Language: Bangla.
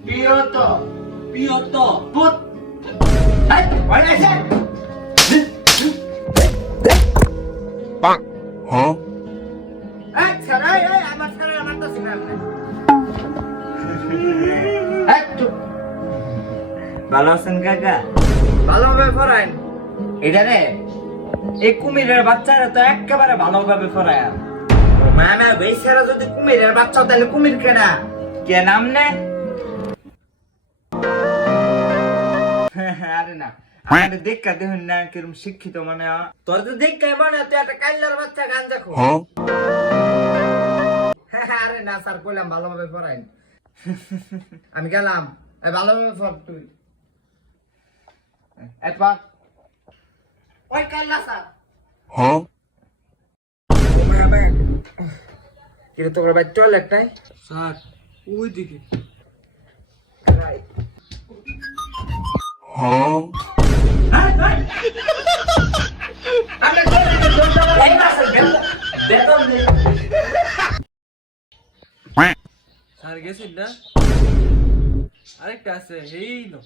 পিয়ত পিয়ত পুত এই ওই এসে এই ছাড়া এই আমার ছাড়া আমার তো সিনার না এই চুপ ভালো আছেন কাকা? ভালোভাবে পড়াইন এটা রে এই কুমিরের বাচ্চারা তো একেবারে ভালোভাবে পড়ায়। মামা বেচারা যদি কুমিরের বাচ্চা তাহলে কুমির কেনা কে নাম নে? আরে না, আমারে দেখা দেখুন না কিরম শিক্ষিত মানে তোর তো দেখতে মনে হয় তুই একটা কাইল্লার বাচ্চা গান দেখো আরে না স্যার কইলাম ভালোভাবে পড়াইন আমি গেলাম এই ভালোভাবে পড় তুই একবার ওই কাইল্লা স্যার কিরে তোর ভাই টয়লেট নাই স্যার ওই দিকে স্যার গেছেন না? আরেকটা আছে এই নো